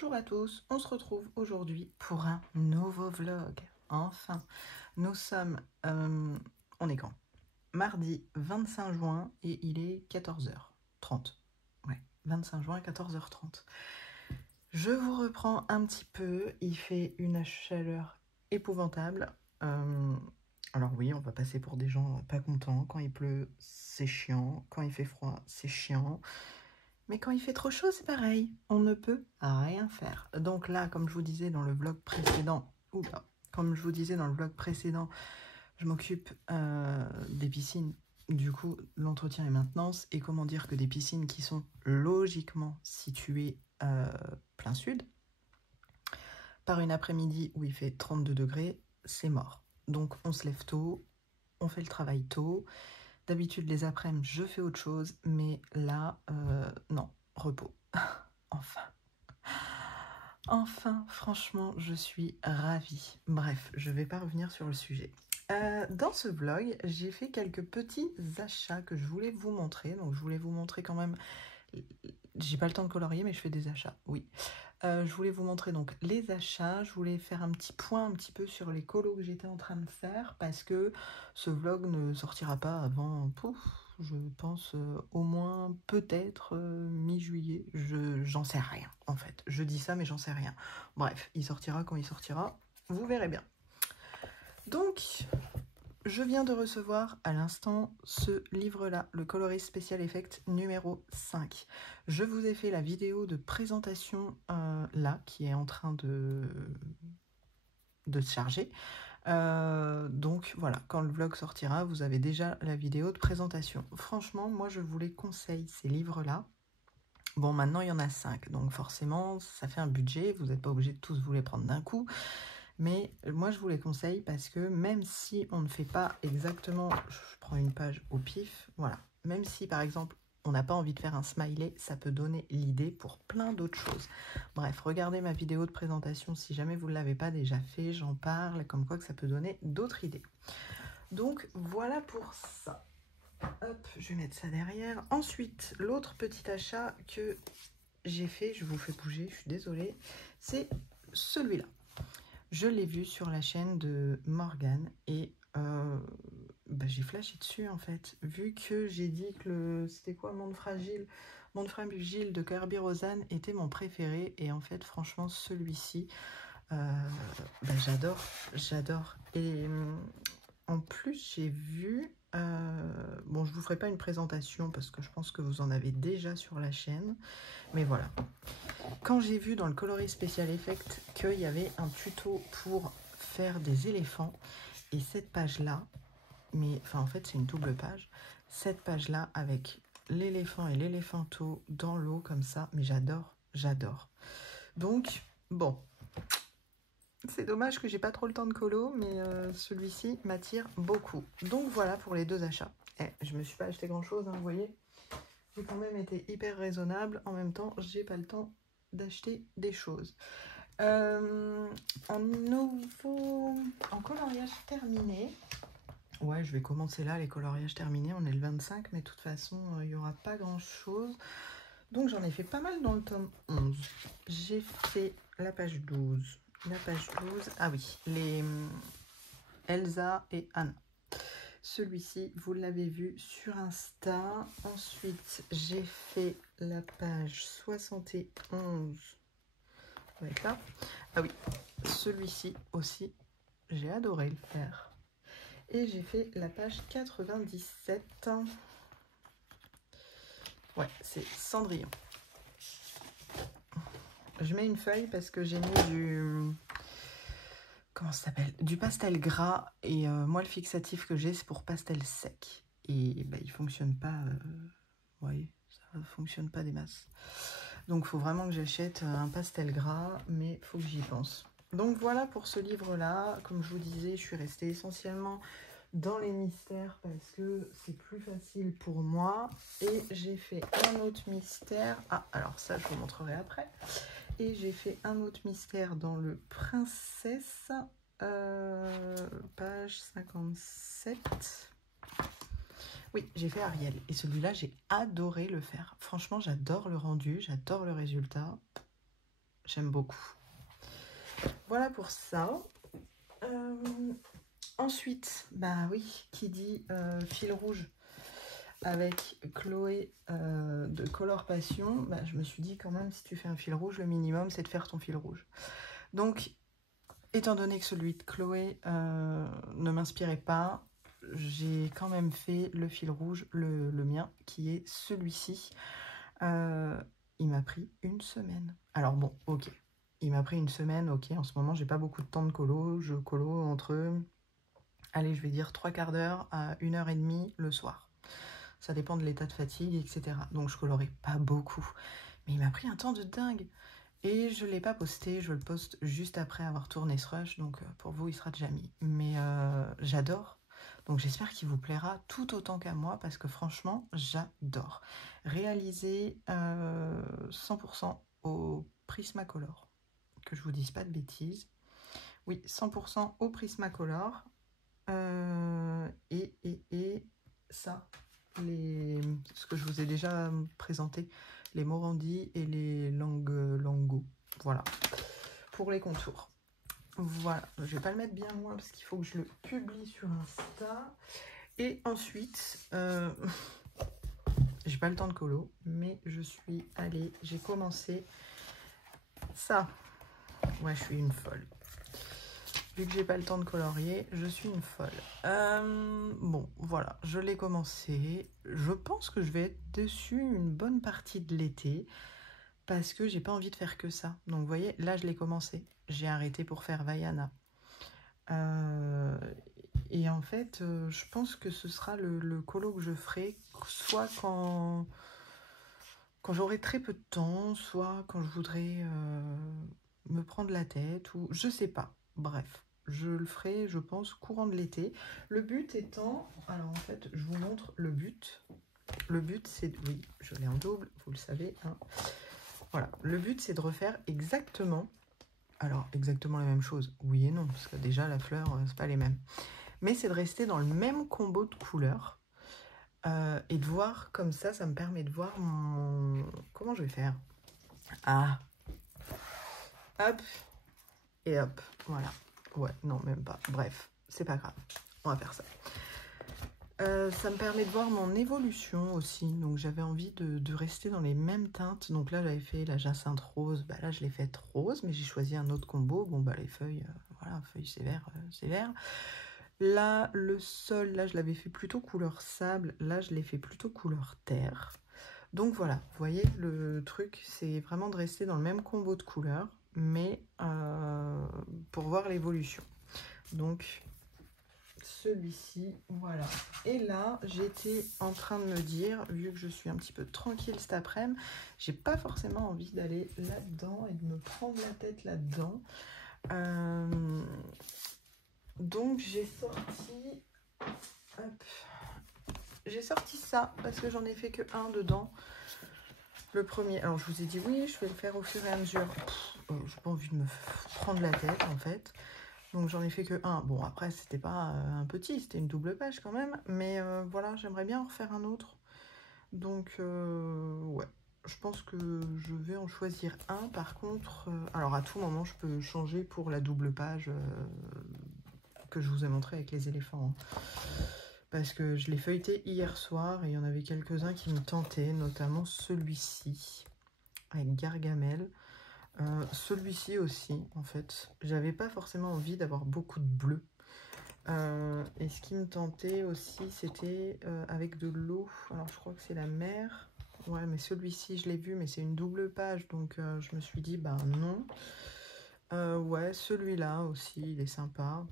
Bonjour à tous, on se retrouve aujourd'hui pour un nouveau vlog. Enfin, nous sommes, on est quand? Mardi 25 juin et il est 14h30. Ouais, 25 juin, 14h30. Je vous reprends un petit peu, il fait une chaleur épouvantable. Alors oui, on va passer pour des gens pas contents. Quand il pleut, c'est chiant. Quand il fait froid, c'est chiant. Mais quand il fait trop chaud, c'est pareil. On ne peut rien faire. Donc là, comme je vous disais dans le vlog précédent, je m'occupe des piscines. Du coup, l'entretien et maintenance. Et comment dire que des piscines qui sont logiquement situées plein sud, par une après-midi où il fait 32 degrés, c'est mort. Donc on se lève tôt, on fait le travail tôt. D'habitude, les après-midi, je fais autre chose, mais là, non, repos. Enfin. Enfin, franchement, je suis ravie. Bref, je ne vais pas revenir sur le sujet. Dans ce vlog, j'ai fait quelques petits achats que je voulais vous montrer. Donc, je voulais vous montrer quand même... J'ai pas le temps de colorier, mais je fais des achats, oui. Je voulais vous montrer donc les achats, je voulais faire un petit point un petit peu sur les colos que j'étais en train de faire parce que ce vlog ne sortira pas avant, je pense au moins peut-être mi-juillet, j'en sais rien en fait. Je dis ça mais j'en sais rien. Bref, il sortira quand il sortira, vous verrez bien. Donc, je viens de recevoir à l'instant ce livre-là, le Coloris Special Effect numéro 5. Je vous ai fait la vidéo de présentation là, qui est en train de se charger. Donc voilà, quand le vlog sortira, vous avez déjà la vidéo de présentation. Franchement, moi je vous les conseille, ces livres-là. Bon, maintenant il y en a 5, donc forcément ça fait un budget, vous n'êtes pas obligé de tous vous les prendre d'un coup. Mais moi, je vous les conseille parce que même si on ne fait pas exactement... Je prends une page au pif, voilà. Même si, par exemple, on n'a pas envie de faire un smiley, ça peut donner l'idée pour plein d'autres choses. Bref, regardez ma vidéo de présentation si jamais vous ne l'avez pas déjà fait, j'en parle, comme quoi que ça peut donner d'autres idées. Donc, voilà pour ça. Hop, je vais mettre ça derrière. Ensuite, l'autre petit achat que j'ai fait, je vous fais bouger, je suis désolée, c'est celui-là. Je l'ai vu sur la chaîne de Morgane et j'ai flashé dessus en fait. Vu que j'ai dit que c'était quoi, Monde Fragile de Kirby Rosanne était mon préféré. Et en fait, franchement, celui-ci, j'adore. Et en plus, j'ai vu... bon, je vous ferai pas une présentation parce que je pense que vous en avez déjà sur la chaîne. Mais voilà. Quand j'ai vu dans le Coloris Special Effect qu'il y avait un tuto pour faire des éléphants, et cette page-là, mais enfin en fait c'est une double page, cette page-là avec l'éléphant et l'éléphanto dans l'eau comme ça, mais j'adore. Donc, bon, c'est dommage que j'ai pas trop le temps de colo, mais celui-ci m'attire beaucoup. Donc voilà pour les deux achats. Je me suis pas acheté grand-chose, hein, vous voyez. J'ai quand même été hyper raisonnable, en même temps j'ai pas le temps d'acheter des choses. En coloriage terminé. Ouais, je vais commencer là, les coloriages terminés. On est le 25, mais de toute façon, il n'y aura pas grand-chose. Donc, j'en ai fait pas mal dans le tome 11. J'ai fait la page 12. La page 12, ah oui, les Elsa et Anna. Celui-ci, vous l'avez vu sur Insta. Ensuite, j'ai fait la page 71. Avec là. Ah oui, celui-ci aussi, j'ai adoré le faire. Et j'ai fait la page 97. Ouais, c'est Cendrillon. Je mets une feuille parce que j'ai mis du... Comment ça s'appelle? Du pastel gras. Et moi, le fixatif que j'ai, c'est pour pastel sec. Et il fonctionne pas... vous voyez, ça fonctionne pas des masses. Donc, il faut vraiment que j'achète un pastel gras, mais il faut que j'y pense. Donc, voilà pour ce livre-là. Comme je vous disais, je suis restée essentiellement dans les mystères parce que c'est plus facile pour moi. Et j'ai fait un autre mystère. Ah, alors ça, je vous montrerai après. Et j'ai fait un autre mystère dans le Princesse, page 57. Oui, j'ai fait Ariel. Et celui-là, j'ai adoré le faire. Franchement, j'adore le rendu, j'adore le résultat. j'aime beaucoup. Voilà pour ça. Ensuite, bah oui, qui dit fil rouge avec Chloé de Color Passion, bah, je me suis dit quand même, si tu fais un fil rouge, le minimum, c'est de faire ton fil rouge. Donc, étant donné que celui de Chloé ne m'inspirait pas, j'ai quand même fait le fil rouge, le mien, qui est celui-ci. Il m'a pris une semaine. Alors bon, ok. Il m'a pris une semaine, ok. En ce moment, j'ai pas beaucoup de temps de colo. Je colo entre, allez, je vais dire 3/4 d'heure à 1h30 le soir. Ça dépend de l'état de fatigue, etc. Donc je colorais pas beaucoup. Mais il m'a pris un temps de dingue. Et je ne l'ai pas posté, je le poste juste après avoir tourné ce rush. Donc pour vous, il sera déjà mis. Mais j'adore. Donc j'espère qu'il vous plaira tout autant qu'à moi parce que franchement, j'adore. Réalisé 100% au Prismacolor. Que je vous dise pas de bêtises. Oui, 100% au Prismacolor. Et ça, ce que je vous ai déjà présenté, les Morandi et les Lango. Voilà, pour les contours. Voilà, je vais pas le mettre bien loin parce qu'il faut que je le publie sur Insta. Et ensuite, j'ai pas le temps de colo, mais je suis allée, j'ai commencé ça. Ouais, je suis une folle. Vu que j'ai pas le temps de colorier, je suis une folle. Bon, voilà, je l'ai commencé. Je pense que je vais être dessus une bonne partie de l'été parce que j'ai pas envie de faire que ça. Donc, vous voyez, là, je l'ai commencé. J'ai arrêté pour faire Vaiana. Et en fait, je pense que ce sera le colo que je ferai, soit quand j'aurai très peu de temps, soit quand je voudrais me prendre la tête, ou je sais pas. Bref, je le ferai, je pense, courant de l'été. Le but étant, alors en fait, je vous montre le but. Le but, c'est, oui, je l'ai en double, vous le savez. Hein. Voilà, le but, c'est de refaire exactement, alors exactement la même chose, oui et non, parce que déjà, la fleur, c'est pas les mêmes. Mais c'est de rester dans le même combo de couleurs. Et de voir comme ça me permet de voir mon... Comment je vais faire? Ah, hop, et hop, voilà. Ouais, non, même pas. Bref, c'est pas grave. On va faire ça. Ça me permet de voir mon évolution aussi. Donc, j'avais envie de rester dans les mêmes teintes. Donc là, j'avais fait la jacinthe rose. Bah, là, je l'ai faite rose, mais j'ai choisi un autre combo. Bon, bah, les feuilles, voilà, feuilles, c'est vert, c'est vert. Là, le sol, là, je l'avais fait plutôt couleur sable. Là, je l'ai fait plutôt couleur terre. Donc voilà, vous voyez, le truc, c'est vraiment de rester dans le même combo de couleurs, mais pour voir l'évolution. Donc, celui-ci, voilà. Et là, j'étais en train de me dire, vu que je suis un petit peu tranquille cet après-midi, j'ai pas forcément envie d'aller là-dedans et de me prendre la tête là-dedans. Donc, j'ai sorti... Hop. J'ai sorti ça parce que j'en ai fait que un dedans. Le premier, alors je vous ai dit oui, je vais le faire au fur et à mesure. J'ai pas envie de me prendre la tête en fait. Donc j'en ai fait que un. Bon après c'était pas un petit, c'était une double page quand même. Mais voilà, j'aimerais bien en refaire un autre. Donc ouais, je pense que je vais en choisir un. Par contre, alors à tout moment je peux changer pour la double page que je vous ai montré avec les éléphants. Hein. Parce que je l'ai feuilleté hier soir et il y en avait quelques-uns qui me tentaient, notamment celui-ci avec Gargamel. Celui-ci aussi, en fait. J'avais pas forcément envie d'avoir beaucoup de bleu. Et ce qui me tentait aussi, c'était avec de l'eau. Alors, je crois que c'est la mer. Ouais, mais celui-ci, je l'ai vu, mais c'est une double page. Donc, je me suis dit, ben non. Ouais, celui-là aussi, il est sympa.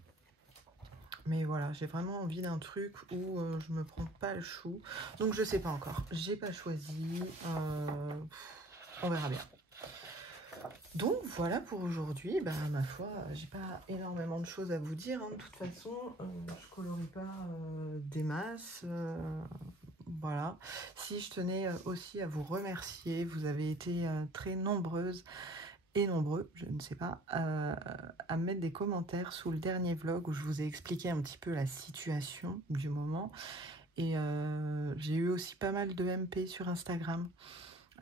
Mais voilà, j'ai vraiment envie d'un truc où je me prends pas le chou. Donc je sais pas encore. J'ai pas choisi. On verra bien. Donc voilà pour aujourd'hui. Bah, ma foi, j'ai pas énormément de choses à vous dire. Hein. De toute façon, je colorie pas des masses. Voilà. Si je tenais aussi à vous remercier, vous avez été très nombreuses et nombreux, je ne sais pas, à me mettre des commentaires sous le dernier vlog où je vous ai expliqué un petit peu la situation du moment. Et j'ai eu aussi pas mal de MP sur Instagram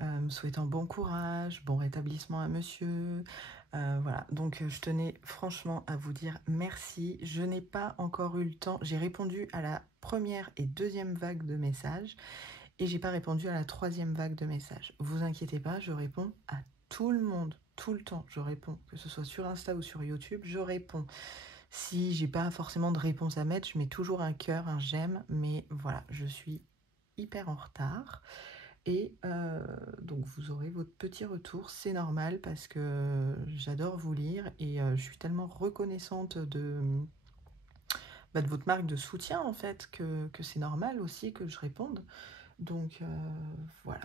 me souhaitant bon courage, bon rétablissement à monsieur. Voilà, donc je tenais franchement à vous dire merci. Je n'ai pas encore eu le temps, j'ai répondu à la première et deuxième vague de messages et j'ai pas répondu à la troisième vague de messages. Vous inquiétez pas, je réponds à tout le monde, tout le temps. Je réponds, que ce soit sur Insta ou sur YouTube, je réponds. Si j'ai pas forcément de réponse à mettre, je mets toujours un cœur, un j'aime, mais voilà, je suis hyper en retard. Et donc vous aurez votre petit retour, c'est normal parce que j'adore vous lire et je suis tellement reconnaissante de votre marque de soutien en fait que c'est normal aussi que je réponde. Donc voilà.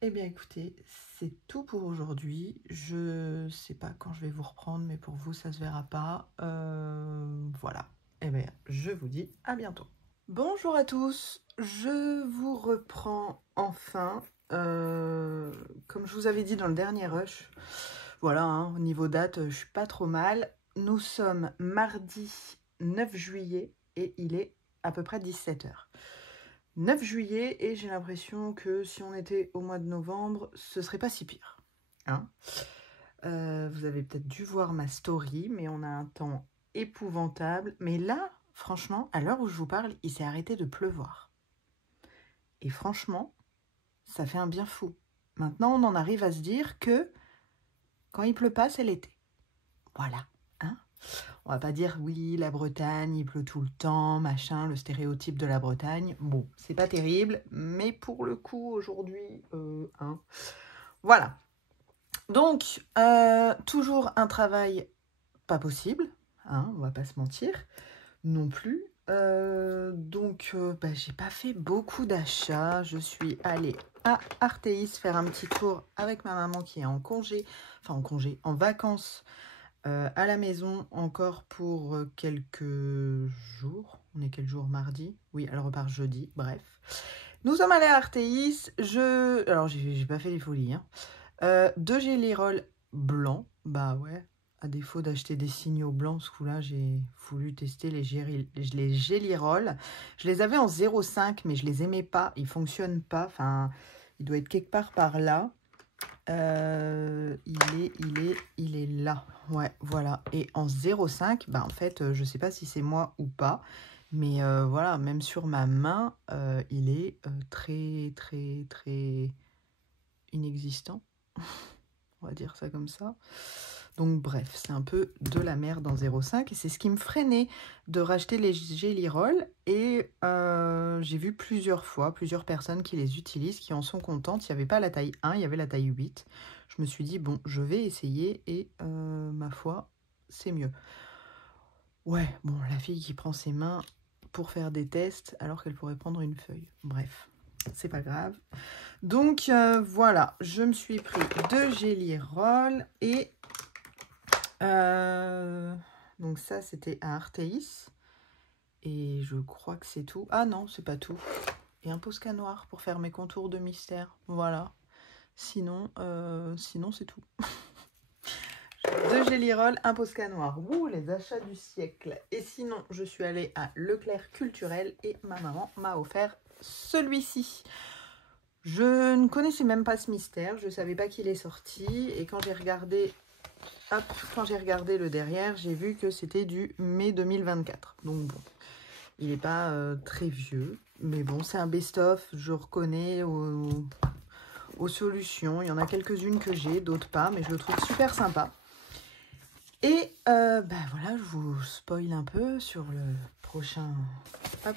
Eh bien écoutez, c'est tout pour aujourd'hui. Je sais pas quand je vais vous reprendre, mais pour vous ça se verra pas. Voilà. Eh bien je vous dis à bientôt. Bonjour à tous, je vous reprends enfin, comme je vous avais dit dans le dernier rush, voilà, hein, au niveau date, je suis pas trop mal. Nous sommes mardi 9 juillet et il est à peu près 17 h. 9 juillet et j'ai l'impression que si on était au mois de novembre, ce serait pas si pire. Hein, vous avez peut-être dû voir ma story, mais on a un temps épouvantable. Mais là, franchement, à l'heure où je vous parle, il s'est arrêté de pleuvoir. Et franchement, ça fait un bien fou. Maintenant, on en arrive à se dire que quand il pleut pas, c'est l'été. Voilà. Hein, on va pas dire, oui, la Bretagne, il pleut tout le temps, machin, le stéréotype de la Bretagne. Bon, c'est pas terrible, mais pour le coup, aujourd'hui, hein. Voilà. Donc, toujours un travail pas possible, hein, on va pas se mentir, non plus. J'ai pas fait beaucoup d'achats. Je suis allée à Artéis faire un petit tour avec ma maman qui est en congé, enfin en vacances à la maison encore pour quelques jours. On est quel jour? Mardi? Oui, elle repart jeudi, bref. Nous sommes allés à Artéis. Alors, j'ai pas fait les folies, hein. 2 Jelly Roll blancs, bah ouais. À défaut d'acheter des signaux blancs, ce coup-là, j'ai voulu tester les Jelly Roll. Je les avais en 0,5, mais je les aimais pas. Ils fonctionnent pas. Enfin, il doit être quelque part par là. Il est là. Ouais, voilà. Et en 0,5, bah en fait, je sais pas si c'est moi ou pas. Mais voilà, même sur ma main, il est très, très, très inexistant. On va dire ça comme ça. Donc bref, c'est un peu de la merde en 0,5 et c'est ce qui me freinait de racheter les Jelly Roll. Et j'ai vu plusieurs personnes qui les utilisent, qui en sont contentes. Il n'y avait pas la taille 1, il y avait la taille 8. Je me suis dit, bon, je vais essayer et ma foi, c'est mieux. Ouais, bon, la fille qui prend ses mains pour faire des tests alors qu'elle pourrait prendre une feuille. Bref, c'est pas grave. Donc voilà, je me suis pris 2 Jelly Roll et donc ça c'était à Artéis et je crois que c'est tout. Ah non, c'est pas tout. Et un Posca noir pour faire mes contours de mystère. Voilà. Sinon c'est tout. 2 Jelly Roll, un Posca noir. Ouh, les achats du siècle. Et sinon, je suis allée à Leclerc Culturel et ma maman m'a offert celui-ci. Je ne connaissais même pas ce mystère, je ne savais pas qu'il est sorti. Et quand j'ai regardé, le derrière, j'ai vu que c'était du mai 2024. Donc bon, il n'est pas très vieux. Mais bon, c'est un best-of, je reconnais aux solutions. Il y en a quelques-unes que j'ai, d'autres pas, mais je le trouve super sympa. Et voilà, je vous spoil un peu sur le prochain. Hop.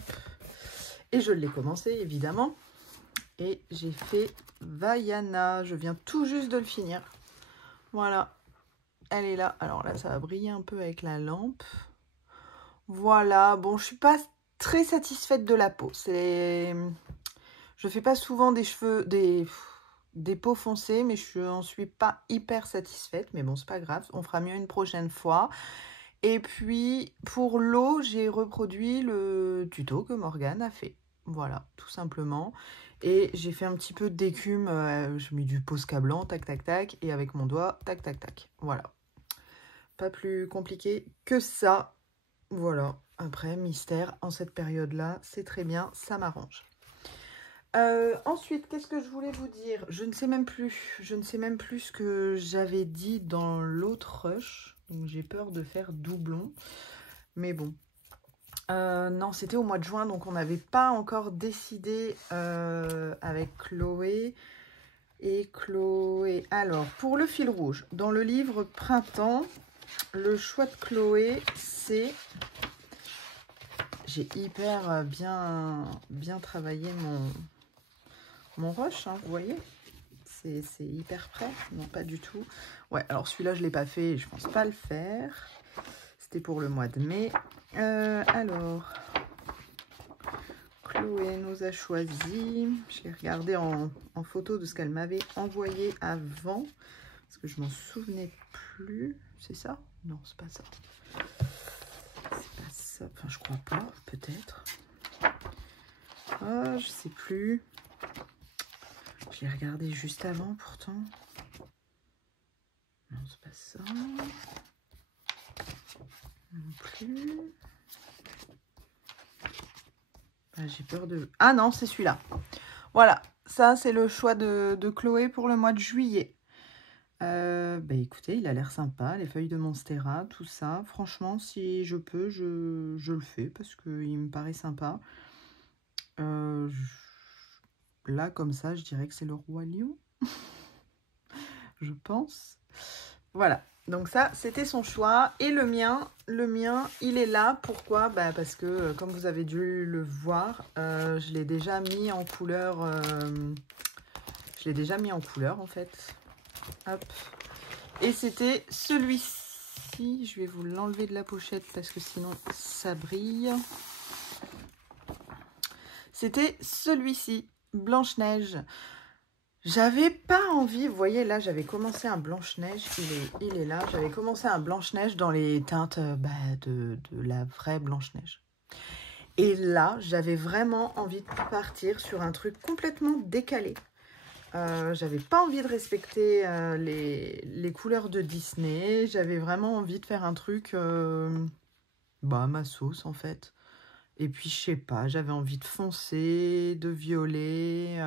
Et je l'ai commencé, évidemment. Et j'ai fait Vaiana. Je viens tout juste de le finir. Voilà. Elle est là. Alors là, ça va briller un peu avec la lampe. Voilà. Bon, je suis pas très satisfaite de la peau. Je fais pas souvent des cheveux, des peaux foncées, mais je n'en suis pas hyper satisfaite. Mais bon, c'est pas grave. On fera mieux une prochaine fois. Et puis, pour l'eau, j'ai reproduit le tuto que Morgane a fait. Voilà, tout simplement. Et j'ai fait un petit peu d'écume, j'ai mis du Posca blanc, tac, tac, tac, et avec mon doigt, tac, tac, tac. Voilà. Pas plus compliqué que ça. Voilà. Après, mystère, en cette période-là, c'est très bien, ça m'arrange. Ensuite, qu'est-ce que je voulais vous dire? Je ne sais même plus. Je ne sais même plus ce que j'avais dit dans l'autre rush. Donc j'ai peur de faire doublon. Mais bon. Non, c'était au mois de juin, donc on n'avait pas encore décidé avec Chloé. Et Chloé. Alors, pour le fil rouge, dans le livre Printemps, le choix de Chloé, c'est... J'ai hyper bien travaillé mon rush, hein, vous voyez, c'est hyper prêt. Non, pas du tout. Ouais, alors celui-là, je ne l'ai pas fait et je pense pas le faire. C'était pour le mois de mai. Alors, Chloé nous a choisi. J'ai regardé en photo de ce qu'elle m'avait envoyé avant. Parce que je m'en souvenais plus. C'est ça? Non, c'est pas ça. C'est pas ça. Enfin, je crois pas. Peut-être. Ah, je sais plus. Je l'ai regardé juste avant, pourtant. Non, c'est pas ça. Non plus. Ah, j'ai peur de... Ah non, c'est celui-là. Voilà, ça, c'est le choix de Chloé pour le mois de juillet. Bah écoutez, il a l'air sympa, les feuilles de Monstera, tout ça. Franchement, si je peux, je le fais parce qu'il me paraît sympa. Là, comme ça, je dirais que c'est le roi lion. Je pense. Voilà, donc ça, c'était son choix. Et le mien, il est là. Pourquoi? Bah, parce que, comme vous avez dû le voir, je l'ai déjà mis en couleur. Je l'ai déjà mis en couleur, en fait. Hop. Et c'était celui-ci. Je vais vous l'enlever de la pochette parce que sinon, ça brille. C'était celui-ci, Blanche-Neige. J'avais pas envie, vous voyez, là, j'avais commencé un Blanche-Neige, il est là. J'avais commencé un Blanche-Neige dans les teintes de la vraie Blanche-Neige. Et là, j'avais vraiment envie de partir sur un truc complètement décalé. J'avais pas envie de respecter les couleurs de Disney. J'avais vraiment envie de faire un truc, à ma sauce, en fait. Et puis, je sais pas, j'avais envie de foncer, de violet...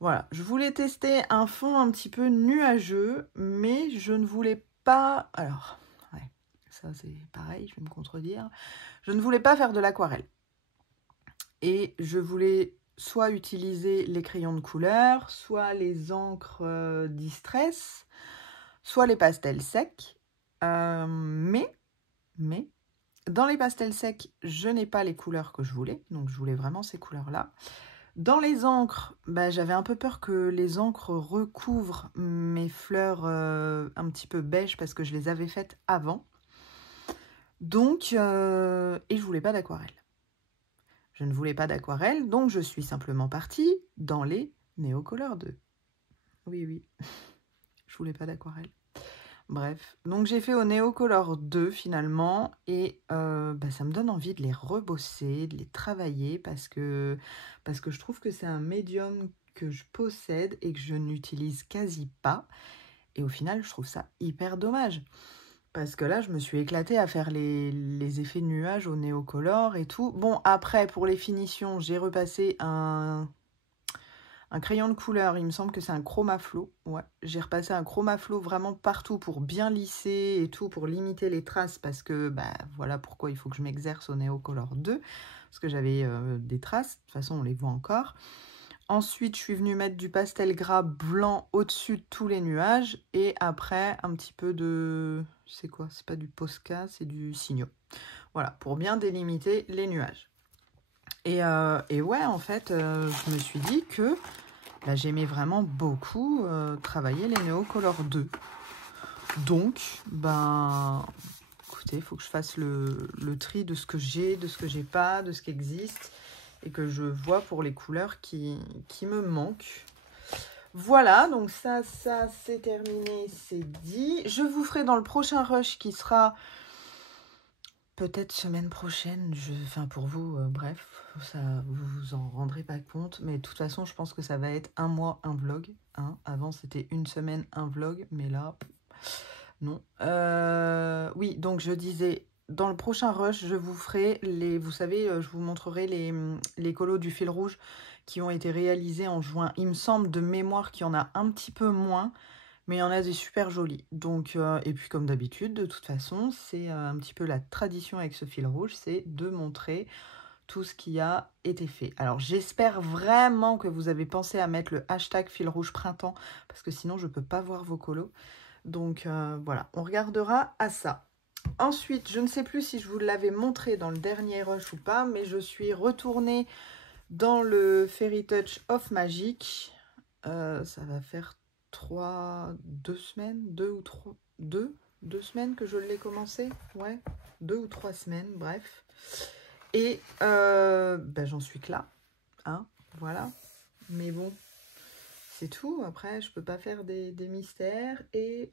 Voilà, je voulais tester un fond un petit peu nuageux, mais je ne voulais pas... Alors, ouais, ça c'est pareil, je vais me contredire. Je ne voulais pas faire de l'aquarelle. Et je voulais soit utiliser les crayons de couleur, soit les encres Distress, soit les pastels secs. Mais, dans les pastels secs, je n'ai pas les couleurs que je voulais. Donc, je voulais vraiment ces couleurs-là. Dans les encres, j'avais un peu peur que les encres recouvrent mes fleurs un petit peu beige parce que je les avais faites avant. Donc, et je voulais pas d'aquarelle. Je ne voulais pas d'aquarelle, donc je suis simplement partie dans les Neocolor 2. Oui, je voulais pas d'aquarelle. Bref, donc j'ai fait au Neocolor 2 finalement et ça me donne envie de les rebosser, de les travailler parce que je trouve que c'est un médium que je possède et que je n'utilise quasi pas. Et au final, je trouve ça hyper dommage. Parce que là, je me suis éclatée à faire les effets de nuages au Neocolor et tout. Bon, après, pour les finitions, j'ai repassé un crayon de couleur, il me semble que c'est un Chromaflo. Ouais, j'ai repassé un Chromaflo vraiment partout pour bien lisser et tout, pour limiter les traces, parce que, voilà pourquoi il faut que je m'exerce au Neocolor 2, parce que j'avais des traces, de toute façon, on les voit encore. Ensuite, je suis venue mettre du pastel gras blanc au-dessus de tous les nuages, et après, un petit peu de... C'est quoi? C'est pas du Posca, c'est du Signo. Voilà, pour bien délimiter les nuages. Et ouais, en fait, je me suis dit que j'aimais vraiment beaucoup travailler les Neocolor 2. Donc, écoutez, il faut que je fasse le tri de ce que j'ai, de ce que j'ai pas, de ce qui existe. Et que je vois pour les couleurs qui me manquent. Voilà, donc ça c'est terminé, c'est dit. Je vous ferai dans le prochain rush qui sera... peut-être semaine prochaine, enfin pour vous, bref, ça vous vous en rendrez pas compte. Mais de toute façon, je pense que ça va être un mois, un vlog. Hein. Avant, c'était une semaine, un vlog. Mais là, non. Oui, donc je disais, dans le prochain rush, je vous ferai les... Vous savez, je vous montrerai les colos du fil rouge qui ont été réalisés en juin. Il me semble de mémoire qu'il y en a un petit peu moins, mais il y en a des super jolis. Donc, et puis comme d'habitude, de toute façon, c'est un petit peu la tradition avec ce fil rouge, c'est de montrer tout ce qui a été fait. Alors j'espère vraiment que vous avez pensé à mettre le hashtag fil rouge printemps, parce que sinon je ne peux pas voir vos colos. Donc voilà, on regardera à ça. Ensuite, je ne sais plus si je vous l'avais montré dans le dernier rush ou pas, mais je suis retournée dans le Fairy Touch of Magic. Ça va faire 2 semaines, 2 semaines que je l'ai commencé. Ouais, 2 ou 3 semaines, bref. Et ben, j'en suis que là, hein, voilà. Mais bon, c'est tout. Après, je peux pas faire des mystères. Et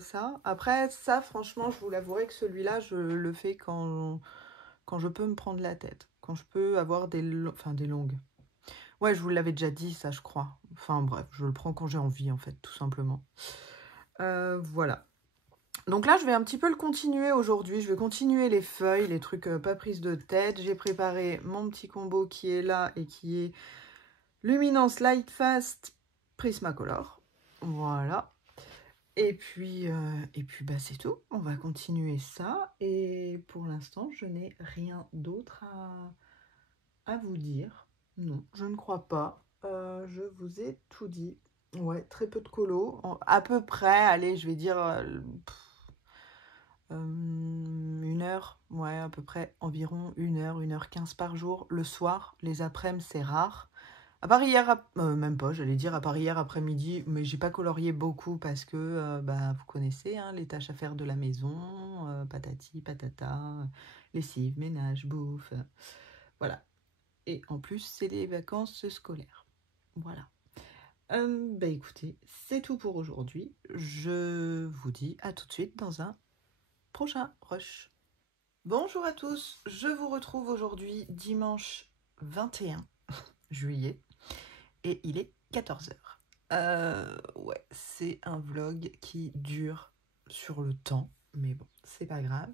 ça, après, ça, franchement, je vous l'avouerai que celui-là, je le fais quand je peux me prendre la tête. Quand je peux avoir des longues. Ouais, je vous l'avais déjà dit, ça, je crois. Enfin, bref, je le prends quand j'ai envie, en fait, tout simplement. Voilà. Donc là, je vais un petit peu le continuer aujourd'hui. Je vais continuer les feuilles, les trucs pas prises de tête. J'ai préparé mon petit combo qui est là et qui est Luminance Light Fast Prismacolor. Voilà. Et puis bah, c'est tout. On va continuer ça. Et pour l'instant, je n'ai rien d'autre à vous dire. Non, je ne crois pas. Je vous ai tout dit. Ouais, très peu de colos. À peu près, allez, je vais dire 1 heure. Ouais, à peu près environ 1 heure 15 par jour. Le soir, les après-midi, c'est rare. À part hier, même pas, j'allais dire à part hier après-midi, mais j'ai pas colorié beaucoup parce que bah, vous connaissez hein, les tâches à faire de la maison, patati, patata, lessive, ménage, bouffe, voilà. Et en plus, c'est les vacances scolaires. Voilà. Bah écoutez, c'est tout pour aujourd'hui. Je vous dis à tout de suite dans un prochain rush. Bonjour à tous, je vous retrouve aujourd'hui dimanche 21 juillet et il est 14 h. Ouais, c'est un vlog qui dure sur le temps, mais bon, c'est pas grave.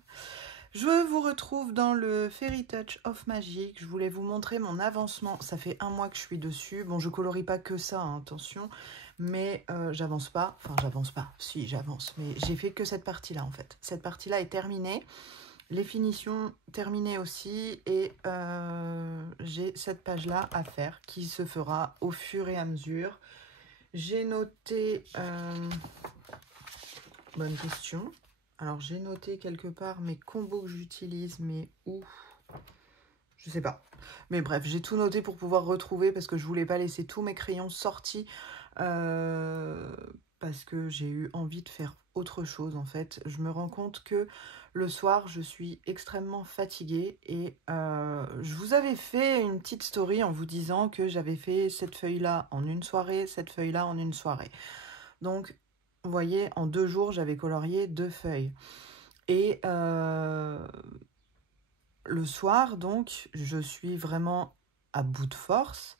Je vous retrouve dans le Fairy Touch of Magic. Je voulais vous montrer mon avancement. Ça fait 1 mois que je suis dessus. Bon, je colorie pas que ça, hein, attention. Mais j'avance pas. Enfin, j'avance pas. Si, j'avance. Mais j'ai fait que cette partie-là, en fait. Cette partie-là est terminée. Les finitions terminées aussi. Et j'ai cette page-là à faire qui se fera au fur et à mesure. J'ai noté... bonne question. Alors, j'ai noté quelque part mes combos que j'utilise, mais où? Je sais pas. Mais bref, j'ai tout noté pour pouvoir retrouver parce que je voulais pas laisser tous mes crayons sortis parce que j'ai eu envie de faire autre chose en fait. Je me rends compte que le soir, je suis extrêmement fatiguée et je vous avais fait une petite story en vous disant que j'avais fait cette feuille-là en une soirée, cette feuille-là en une soirée. Donc, vous voyez, en 2 jours, j'avais colorié 2 feuilles. Et le soir, donc, je suis vraiment à bout de force.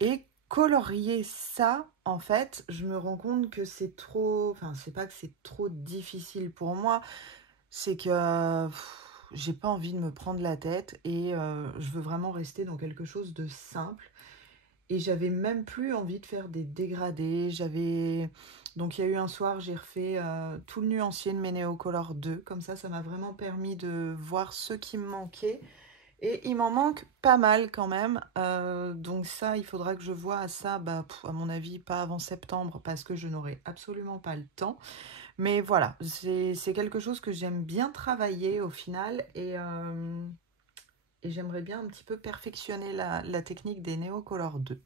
Et colorier ça, en fait, je me rends compte que c'est trop... Enfin, c'est pas que c'est trop difficile pour moi. C'est que j'ai pas envie de me prendre la tête. Et je veux vraiment rester dans quelque chose de simple. Et j'avais même plus envie de faire des dégradés. Donc il y a eu un soir, j'ai refait tout le nuancier de mes Neocolor 2. Comme ça m'a vraiment permis de voir ce qui me manquait. Et il m'en manque pas mal quand même. Donc ça, il faudra que je vois à ça, bah, à mon avis, pas avant septembre, parce que je n'aurai absolument pas le temps. Mais voilà, c'est quelque chose que j'aime bien travailler au final. Et j'aimerais bien un petit peu perfectionner la technique des Neocolor 2.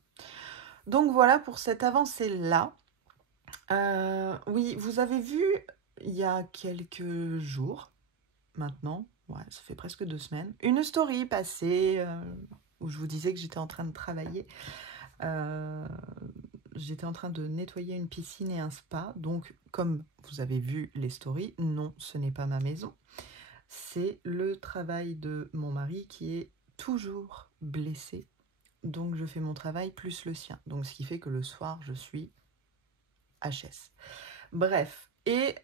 Donc voilà pour cette avancée-là. Oui, vous avez vu il y a quelques jours, maintenant, ouais, ça fait presque 2 semaines, une story passée où je vous disais que j'étais en train de travailler. J'étais en train de nettoyer une piscine et un spa. Donc, comme vous avez vu les stories, non, ce n'est pas ma maison. C'est le travail de mon mari qui est toujours blessé. Donc, je fais mon travail plus le sien. Donc, ce qui fait que le soir, je suis HS. Bref, Et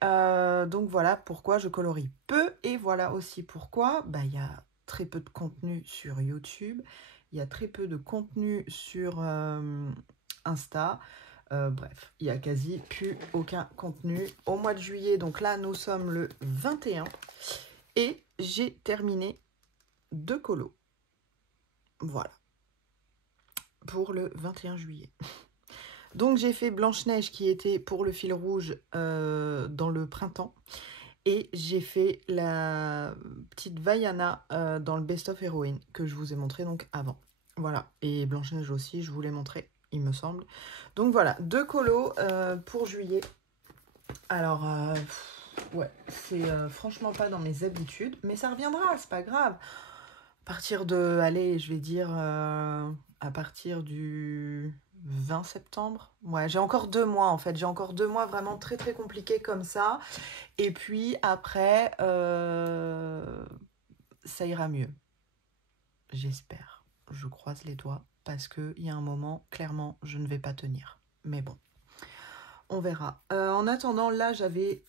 donc voilà pourquoi je colorie peu. Et voilà aussi pourquoi il y a très peu de contenu sur YouTube. Il y a très peu de contenu sur Insta. Bref, il n'y a quasi plus aucun contenu. Au mois de juillet, donc là nous sommes le 21. Et j'ai terminé 2 colos. Voilà. Pour le 21 juillet. Donc j'ai fait Blanche-Neige qui était pour le fil rouge dans le printemps. Et j'ai fait la petite Vaiana dans le Best of Héroïne que je vous ai montré donc avant. Voilà. Et Blanche-Neige aussi, je vous l'ai montré, il me semble. Donc voilà, 2 colos pour juillet. Alors, ouais, c'est franchement pas dans mes habitudes, mais ça reviendra, c'est pas grave. À partir de, allez, je vais dire, à partir du 20 septembre. Ouais, j'ai encore 2 mois en fait. J'ai encore 2 mois vraiment très très compliqués comme ça. Et puis après, ça ira mieux. J'espère. Je croise les doigts parce qu'il y a un moment, clairement, je ne vais pas tenir. Mais bon, on verra. En attendant, là, j'avais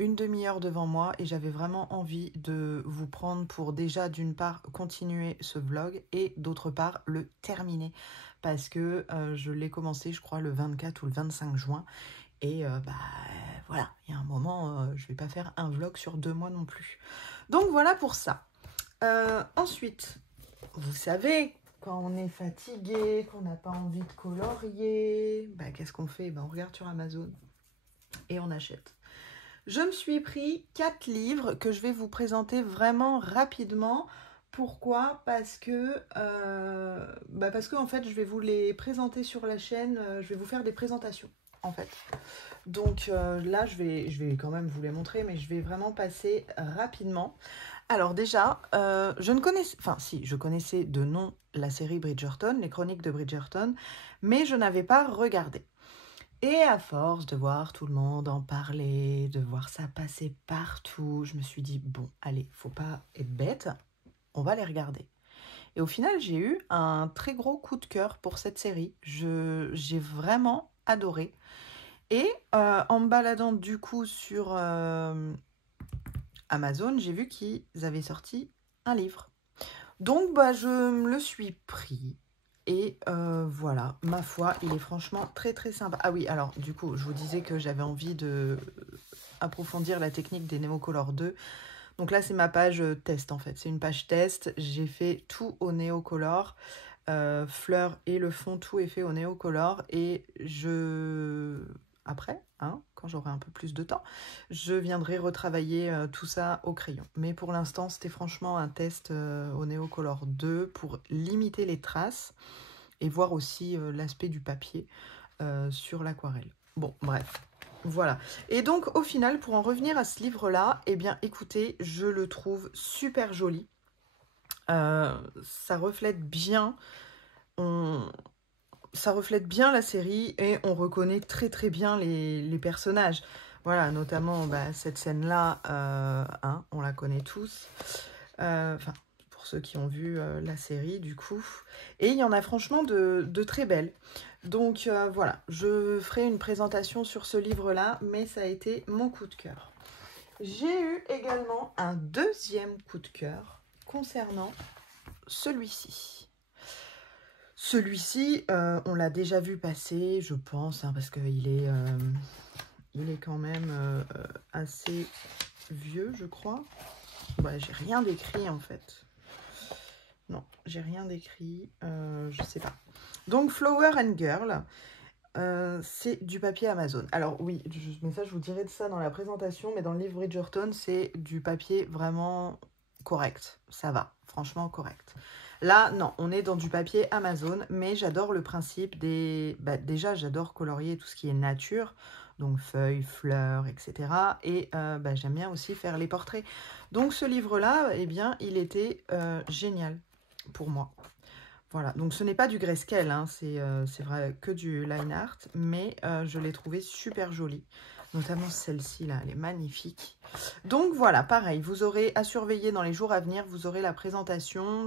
une demi-heure devant moi et j'avais vraiment envie de vous prendre pour déjà d'une part continuer ce vlog et d'autre part le terminer parce que je l'ai commencé je crois le 24 ou le 25 juin et voilà, il y a un moment je vais pas faire un vlog sur 2 mois non plus. Donc voilà pour ça. Ensuite, vous savez, quand on est fatigué, qu'on n'a pas envie de colorier, qu'est-ce qu'on fait? On regarde sur Amazon et on achète. Je me suis pris 4 livres que je vais vous présenter vraiment rapidement. Pourquoi? Parce que en fait, je vais vous les présenter sur la chaîne. Je vais vous faire des présentations, en fait. Donc là, je vais quand même vous les montrer, mais je vais vraiment passer rapidement. Alors déjà, je connaissais de nom la série Bridgerton, les chroniques de Bridgerton, mais je n'avais pas regardé. Et à force de voir tout le monde en parler, de voir ça passer partout, je me suis dit, bon, allez, faut pas être bête, on va les regarder. Et au final, j'ai eu un très gros coup de cœur pour cette série. J'ai vraiment adoré. Et en me baladant du coup sur Amazon, j'ai vu qu'ils avaient sorti un livre. Donc, je me le suis pris. Et voilà, ma foi, il est franchement très très sympa. Ah oui, alors du coup, je vous disais que j'avais envie de approfondir la technique des Neocolor 2. Donc là, c'est ma page test en fait. C'est une page test. J'ai fait tout au Neocolor. Fleurs et le fond, tout est fait au Neocolor. Et après, quand j'aurai un peu plus de temps, je viendrai retravailler tout ça au crayon. Mais pour l'instant, c'était franchement un test au Neocolor 2 pour limiter les traces et voir aussi l'aspect du papier sur l'aquarelle. Bon, bref, voilà. Et donc, au final, pour en revenir à ce livre-là, eh bien, écoutez, je le trouve super joli. Ça reflète bien... Ça reflète bien la série et on reconnaît très très bien les personnages. Voilà, notamment cette scène-là, on la connaît tous. Enfin, pour ceux qui ont vu la série, du coup. Et il y en a franchement de très belles. Donc voilà, je ferai une présentation sur ce livre-là, mais ça a été mon coup de cœur. J'ai eu également un deuxième coup de cœur concernant celui-ci. Celui-ci, on l'a déjà vu passer, je pense, parce qu'il est, quand même assez vieux, je crois. J'ai rien d'écrit, en fait. Non, j'ai rien d'écrit, je sais pas. Donc, Flower and Girl, c'est du papier Amazon. Alors oui, mais ça, je vous dirai de ça dans la présentation, mais dans le livre Bridgerton, c'est du papier vraiment correct. Ça va, franchement correct. Là, non, on est dans du papier Amazon, mais j'adore le principe des... déjà, j'adore colorier tout ce qui est nature, donc feuilles, fleurs, etc. Et j'aime bien aussi faire les portraits. Donc ce livre-là, eh bien, il était génial pour moi. Voilà, donc ce n'est pas du grayscale, hein, c'est vrai que du line art, mais je l'ai trouvé super joli. Notamment celle-ci, là, elle est magnifique. Donc voilà, pareil, vous aurez à surveiller dans les jours à venir, vous aurez la présentation.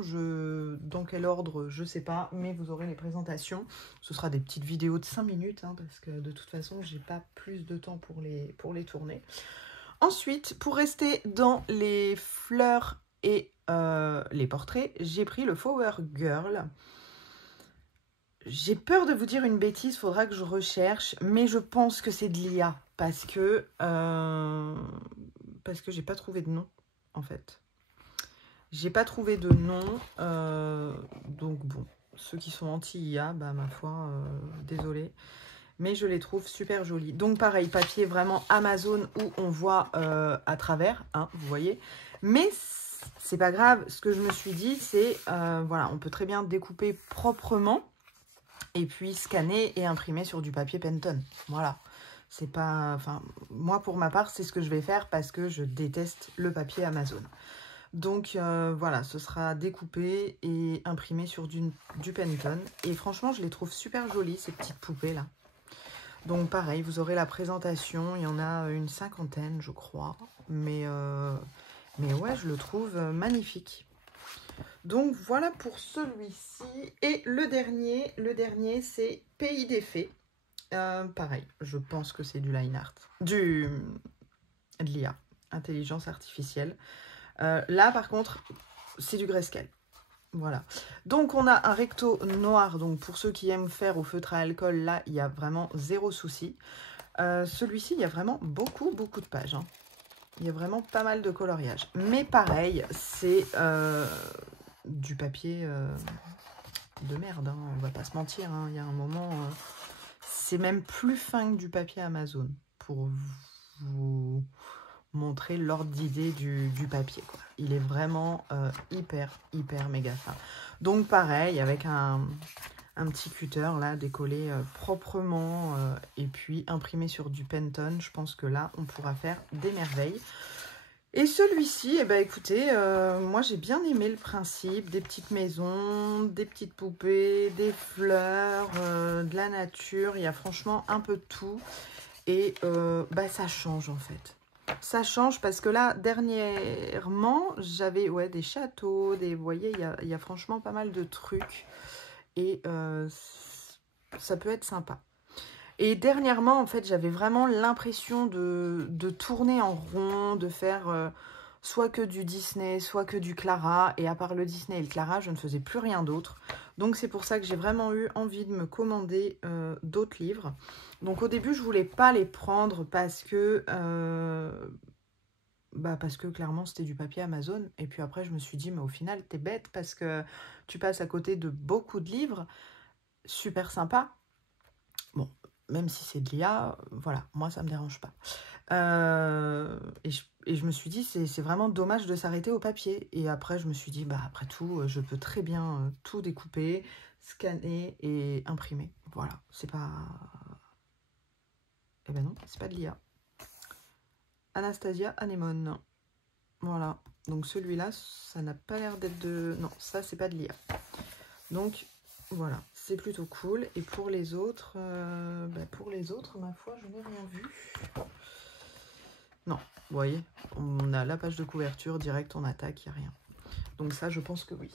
Dans quel ordre, je ne sais pas, mais vous aurez les présentations. Ce sera des petites vidéos de 5 minutes, hein, parce que de toute façon, j'ai pas plus de temps pour les tourner. Ensuite, pour rester dans les fleurs et les portraits, j'ai pris le Flower Girl. J'ai peur de vous dire une bêtise, faudra que je recherche, mais je pense que c'est de l'IA parce que j'ai pas trouvé de nom en fait. J'ai pas trouvé de nom, donc bon, ceux qui sont anti-IA, bah ma foi, désolé. Mais je les trouve super jolies. Donc pareil, papier vraiment Amazon où on voit à travers, hein, vous voyez. Mais c'est pas grave, ce que je me suis dit, c'est, voilà, on peut très bien découper proprement et puis scanner et imprimer sur du papier Penton. Voilà, c'est pas, enfin, moi pour ma part, c'est ce que je vais faire parce que je déteste le papier Amazon. Donc voilà, ce sera découpé et imprimé sur du Penton. Et franchement, je les trouve super jolies, ces petites poupées là. Donc pareil, vous aurez la présentation, il y en a une 50aine je crois, mais ouais, je le trouve magnifique. Donc voilà pour celui-ci. Et le dernier c'est Pays des Fées. Pareil, je pense que c'est du line art, de l'IA, intelligence artificielle. Là par contre, c'est du grayscale. Voilà, donc on a un recto noir, donc pour ceux qui aiment faire au feutre à alcool, là, il y a vraiment zéro souci. Celui-ci, il y a vraiment beaucoup de pages, hein. Il y a vraiment pas mal de coloriage. Mais pareil, c'est du papier de merde, hein, on va pas se mentir, hein. Il y a un moment, c'est même plus fin que du papier Amazon, pour vous montrer l'ordre d'idée du papier, quoi. Il est vraiment hyper méga fin. Donc pareil, avec un petit cutter là, décollé proprement et puis imprimé sur du Penton, je pense que là, on pourra faire des merveilles. Et celui-ci, eh ben, écoutez, moi j'ai bien aimé le principe, des petites maisons, des petites poupées, des fleurs, de la nature, il y a franchement un peu de tout. Et bah, ça change en fait. Ça change parce que là, dernièrement, j'avais des châteaux, vous voyez, il y a franchement pas mal de trucs. Et ça peut être sympa. Et dernièrement, en fait, j'avais vraiment l'impression de tourner en rond, de faire soit que du Disney, soit que du Clara. Et à part le Disney et le Clara, je ne faisais plus rien d'autre. Donc c'est pour ça que j'ai vraiment eu envie de me commander d'autres livres. Donc au début, je voulais pas les prendre parce que clairement, c'était du papier Amazon. Et puis après, je me suis dit, mais au final, t'es bête parce que tu passes à côté de beaucoup de livres super sympas. Bon, même si c'est de l'IA, voilà, moi, ça me dérange pas. Et je me suis dit, c'est vraiment dommage de s'arrêter au papier. Et après, je me suis dit, bah après tout, je peux très bien tout découper, scanner et imprimer. Voilà, c'est pas... Eh ben non, c'est pas de l'IA. Anastasia Anemone. Voilà, donc celui-là, ça n'a pas l'air d'être de... Non, ça, c'est pas de l'IA. Donc, voilà, c'est plutôt cool. Et pour les autres, ma foi, je n'ai rien vu. Non, vous voyez, on a la page de couverture, direct, on attaque, il n'y a rien. Donc ça, je pense que oui.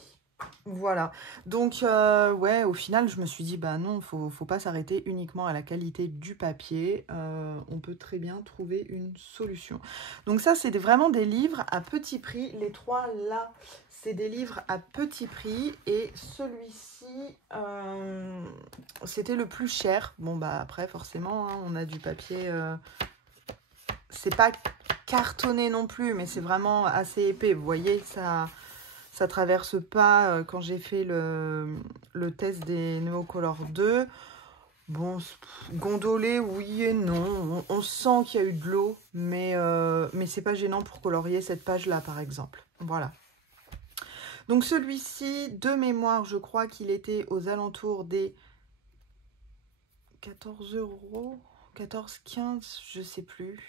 Voilà, donc ouais, au final, je me suis dit, bah non, faut pas s'arrêter uniquement à la qualité du papier. On peut très bien trouver une solution. Donc ça, c'est vraiment des livres à petit prix. Les trois là, c'est des livres à petit prix. Et celui-ci, c'était le plus cher. Bon, bah après, forcément, hein, on a du papier... c'est pas cartonné non plus, mais c'est vraiment assez épais. Vous voyez, ça traverse pas. Quand j'ai fait le test des Neocolor 2, bon, gondolé, oui et non. On sent qu'il y a eu de l'eau, mais c'est pas gênant pour colorier cette page-là, par exemple. Voilà. Donc celui-ci, de mémoire, je crois qu'il était aux alentours des 14 €, 14, 15, je sais plus.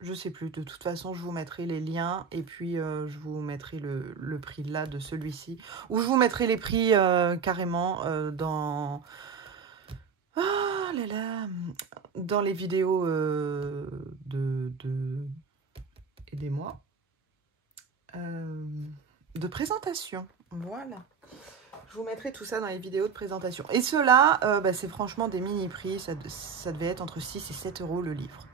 Je sais plus. De toute façon, je vous mettrai les liens et puis je vous mettrai le prix là de celui-ci. Ou je vous mettrai les prix carrément dans... Ah là là, dans les vidéos aidez-moi. De présentation. Voilà. Je vous mettrai tout ça dans les vidéos de présentation. Et ceux-là, bah, c'est franchement des mini-prix. Ça devait être entre 6 et 7 € le livre.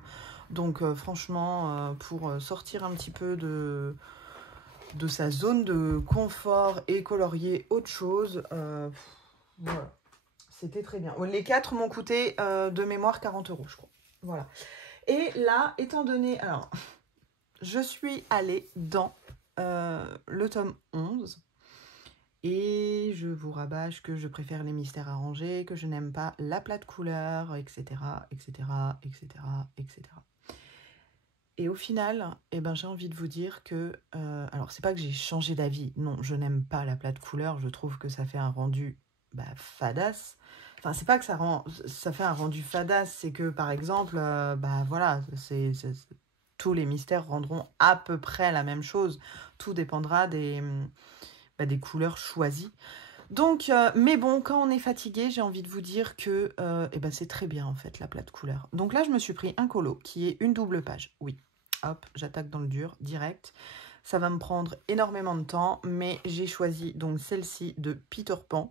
Donc franchement, pour sortir un petit peu de sa zone de confort et colorier autre chose, voilà. C'était très bien. Les 4 m'ont coûté de mémoire 40 €, je crois. Voilà. Et là, étant donné... Alors, je suis allée dans le tome 11. Et je vous rabâche que je préfère les mystères arrangés, que je n'aime pas la plate couleur, etc., etc., etc., etc. Et au final, eh ben, j'ai envie de vous dire que... alors, c'est pas que j'ai changé d'avis. Non, je n'aime pas la plate couleur. Je trouve que ça fait un rendu fadasse. Enfin, c'est pas que ça fait un rendu fadasse. C'est que, par exemple, voilà, tous les mystères rendront à peu près la même chose. Tout dépendra des couleurs choisies. Donc, mais bon, quand on est fatigué, j'ai envie de vous dire que c'est très bien en fait la plate couleur. Donc là, je me suis pris un colo qui est une double page. Oui, hop, j'attaque dans le dur, direct. Ça va me prendre énormément de temps, mais j'ai choisi donc celle-ci de Peter Pan.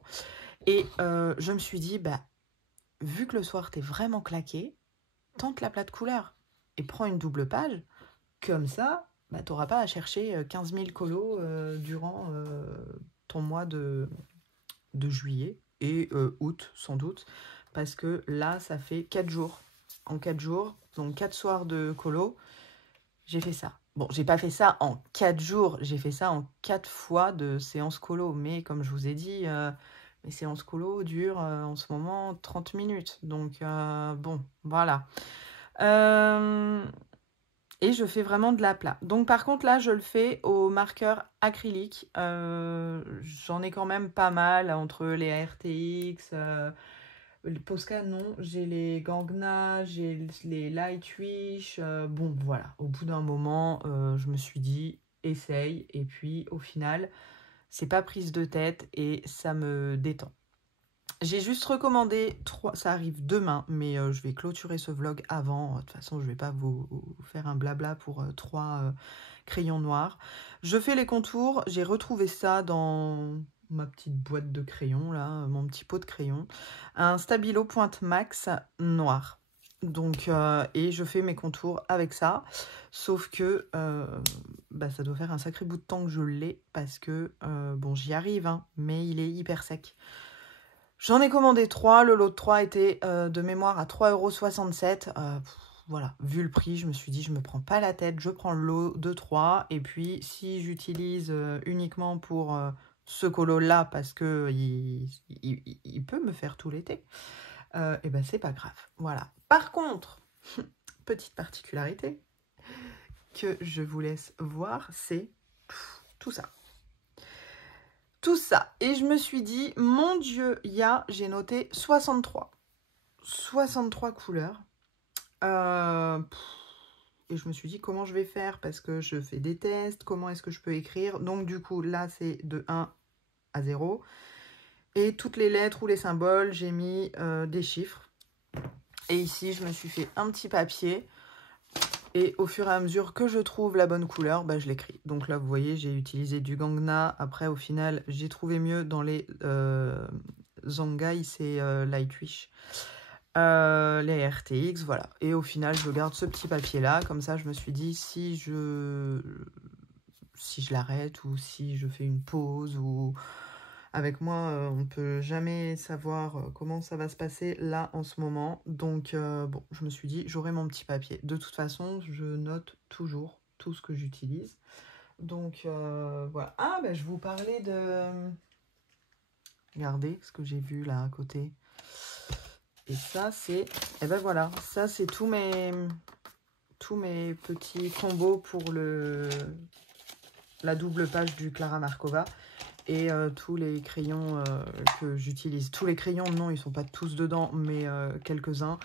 Et je me suis dit, vu que le soir t'es vraiment claqué, tente la plate couleur et prends une double page. Comme ça, t'auras pas à chercher 15 000 colos durant ton mois de juillet et août sans doute, parce que là ça fait 4 jours. En 4 jours, donc 4 soirs de colo, j'ai fait ça. Bon, j'ai pas fait ça en 4 jours, j'ai fait ça en 4 fois de séance colo, mais comme je vous ai dit, mes séances colo durent en ce moment 30 minutes, donc bon, voilà. Et je fais vraiment de l'aplat. Donc par contre là je le fais au marqueur acrylique. J'en ai quand même pas mal entre les RTX, les Posca non, j'ai les Gangna, j'ai les Lightwish. Bon voilà, au bout d'un moment je me suis dit essaye, et puis au final c'est pas prise de tête et ça me détend. J'ai juste recommandé 3, ça arrive demain, mais je vais clôturer ce vlog avant. De toute façon, je ne vais pas vous faire un blabla pour 3 crayons noirs. Je fais les contours, j'ai retrouvé ça dans ma petite boîte de crayons, là, mon petit pot de crayons. Un Stabilo Pointe Max noir. Donc, et je fais mes contours avec ça, sauf que ça doit faire un sacré bout de temps que je l'ai, parce que, bon, j'y arrive, hein, mais il est hyper sec. J'en ai commandé 3, le lot de 3 était de mémoire à 3,67 €. Voilà, vu le prix, je me suis dit, je me prends pas la tête, je prends le lot de 3. Et puis, si j'utilise uniquement pour ce colo-là, parce que il peut me faire tout l'été, c'est pas grave. Voilà. Par contre, petite particularité que je vous laisse voir, c'est tout ça. Tout ça. Et je me suis dit, mon Dieu, j'ai noté 63. 63 couleurs. Et je me suis dit, comment je vais faire? Parce que je fais des tests, comment est-ce que je peux écrire? Donc du coup, là, c'est de 1 à 0. Et toutes les lettres ou les symboles, j'ai mis des chiffres. Et ici, je me suis fait un petit papier. Et au fur et à mesure que je trouve la bonne couleur, je l'écris. Donc là, vous voyez, j'ai utilisé du Gangna. Après, au final, j'ai trouvé mieux dans les Zangai, c'est Lightwish. Les RTX, voilà. Et au final, je garde ce petit papier-là. Comme ça, je me suis dit, si je l'arrête ou si je fais une pause ou... Avec moi, on ne peut jamais savoir comment ça va se passer là en ce moment. Donc, bon, je me suis dit, j'aurai mon petit papier. De toute façon, je note toujours tout ce que j'utilise. Donc, voilà. Ah, je vous parlais de... Regardez ce que j'ai vu là à côté. Et ça, c'est... Et voilà, ça, c'est tous mes petits combos pour la double page du Clara Markova. Et tous les crayons que j'utilise. Tous les crayons, non, ils sont pas tous dedans, mais quelques-uns.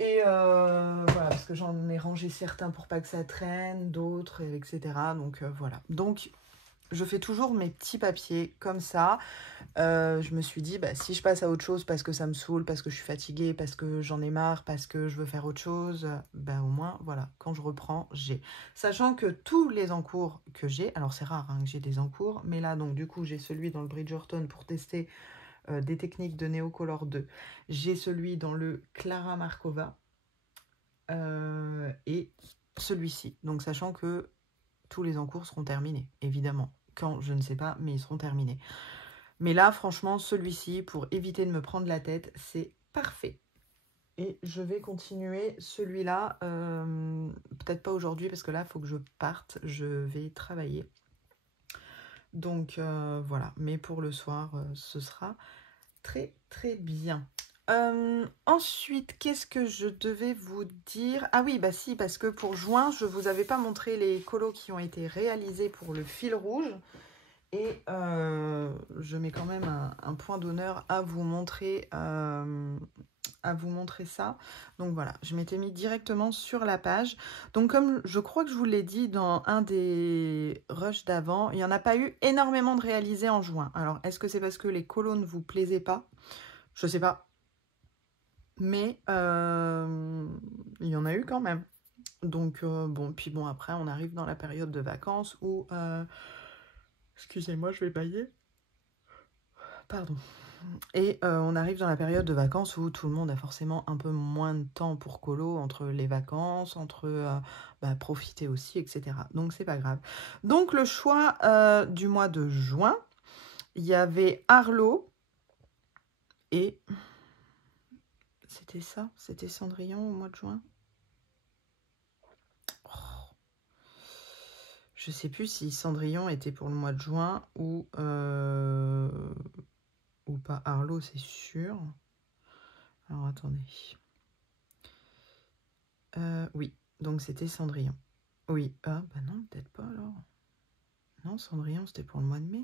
Et voilà, parce que j'en ai rangé certains pour pas que ça traîne, d'autres, etc. Donc voilà. Donc je fais toujours mes petits papiers comme ça. Je me suis dit, bah, si je passe à autre chose parce que ça me saoule, parce que je suis fatiguée, parce que j'en ai marre, parce que je veux faire autre chose, bah, au moins, voilà, quand je reprends, j'ai. Sachant que tous les encours que j'ai, alors c'est rare hein, que j'ai des encours, mais là, donc du coup, j'ai celui dans le Bridgerton pour tester des techniques de Neocolor 2. J'ai celui dans le Clara Markova et celui-ci. Donc, sachant que tous les encours seront terminés, évidemment. Quand, je ne sais pas, mais ils seront terminés. Mais là, franchement, celui-ci, pour éviter de me prendre la tête, c'est parfait. Et je vais continuer celui-là, peut-être pas aujourd'hui, parce que là, il faut que je parte, je vais travailler. Donc, voilà. Mais pour le soir, ce sera très, très bien. Ensuite, qu'est-ce que je devais vous dire? Ah oui, bah si, parce que pour juin, je ne vous avais pas montré les colos qui ont été réalisés pour le fil rouge. Et je mets quand même un point d'honneur à vous montrer ça. Donc voilà, je m'étais mis directement sur la page. Donc comme je crois que je vous l'ai dit dans un des rushs d'avant, il n'y en a pas eu énormément de réalisés en juin. Alors, est-ce que c'est parce que les colos ne vous plaisaient pas? Je sais pas. Mais il y en a eu quand même. Donc bon, puis bon, après on arrive dans la période de vacances où... excusez-moi, je vais bailler. Pardon. Et on arrive dans la période de vacances où tout le monde a forcément un peu moins de temps pour colo, entre les vacances, entre profiter aussi, etc. Donc c'est pas grave. Donc le choix du mois de juin, il y avait Arlo et... C'était ça? C'était Cendrillon au mois de juin? Oh. Je sais plus si Cendrillon était pour le mois de juin ou pas. Arlo, c'est sûr. Alors attendez. Oui, donc c'était Cendrillon. Oui, ah bah non, peut-être pas alors. Non, Cendrillon, c'était pour le mois de mai.